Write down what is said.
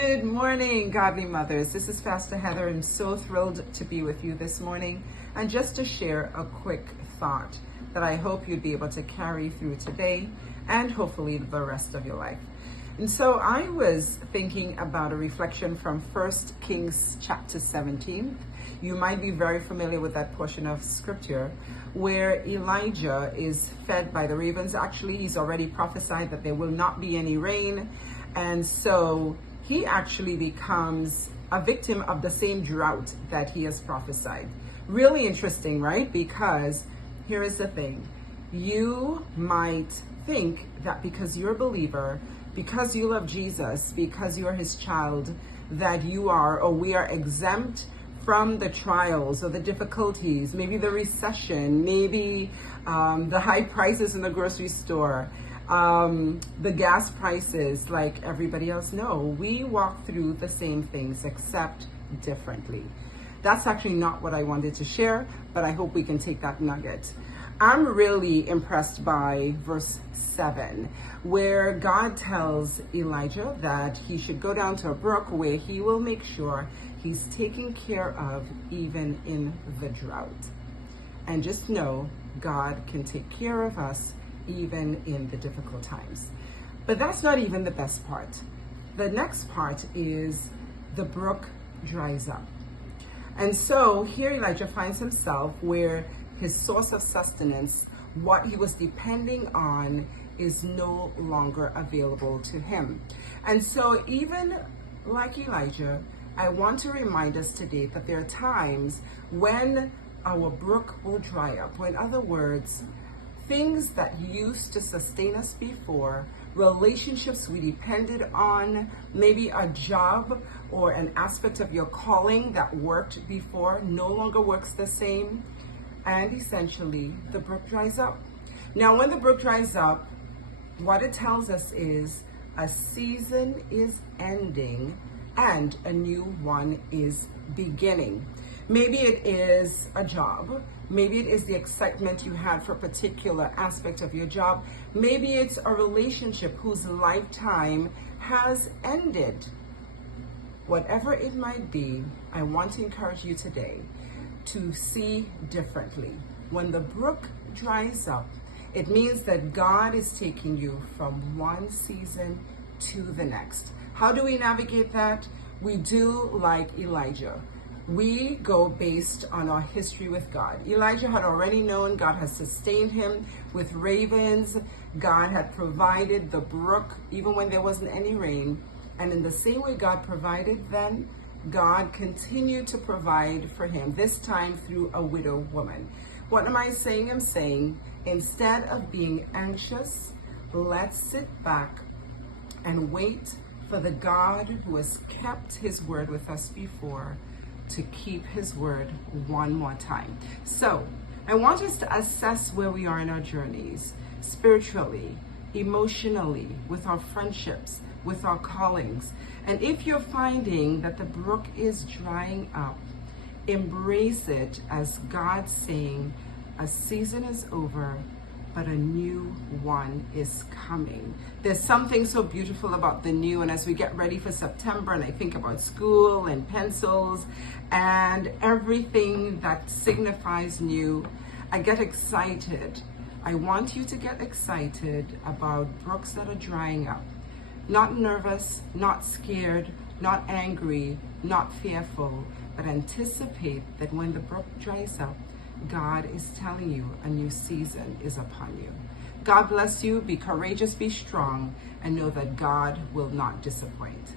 Good morning, godly mothers. This is Pastor Heather. I'm so thrilled to be with you this morning and just to share a quick thought that I hope you'd be able to carry through today and hopefully the rest of your life. And so I was thinking about a reflection from 1 Kings chapter 17. You might be very familiar with that portion of scripture where Elijah is fed by the ravens. Actually, he's already prophesied that there will not be any rain. And so he actually becomes a victim of the same drought that he has prophesied. Really interesting, right? Because here is the thing. You might think that because you're a believer, because you love Jesus, because you're his child, that you are or we are exempt from the trials or the difficulties, maybe the recession, maybe the high prices in the grocery store, the gas prices like everybody else. No, we walk through the same things except differently. That's actually not what I wanted to share, but I hope we can take that nugget. I'm really impressed by verse 7, where God tells Elijah that he should go down to a brook where he will make sure he's taken care of even in the drought. And just know God can take care of us even in the difficult times. But that's not even the best part. The next part is the brook dries up. And so here Elijah finds himself where his source of sustenance, what he was depending on, is no longer available to him. And so even like Elijah, I want to remind us today that there are times when our brook will dry up. Or in other words, things that used to sustain us before, relationships we depended on, maybe a job or an aspect of your calling that worked before no longer works the same. And essentially, the brook dries up. Now, when the brook dries up, what it tells us is a season is ending and a new one is beginning. Maybe it is a job. Maybe it is the excitement you had for a particular aspect of your job. Maybe it's a relationship whose lifetime has ended. Whatever it might be, I want to encourage you today to see differently. When the brook dries up, it means that God is taking you from one season to the next. How do we navigate that? We do like Elijah. We go based on our history with God. Elijah had already known God has sustained him with ravens. God had provided the brook even when there wasn't any rain. And in the same way God provided then, God continued to provide for him, this time through a widow woman. What am I saying? I'm saying instead of being anxious, let's sit back and wait for the God who has kept his word with us before to keep his word one more time. So I want us to assess where we are in our journeys, spiritually, emotionally, with our friendships, with our callings. And if you're finding that the brook is drying up, embrace it as God saying, a season is over, but a new one is coming. There's something so beautiful about the new, and as we get ready for September and I think about school and pencils and everything that signifies new, I get excited. I want you to get excited about brooks that are drying up. Not nervous, not scared, not angry, not fearful, but anticipate that when the brook dries up, God is telling you a new season is upon you. God bless you. Be courageous, be strong, and know that God will not disappoint.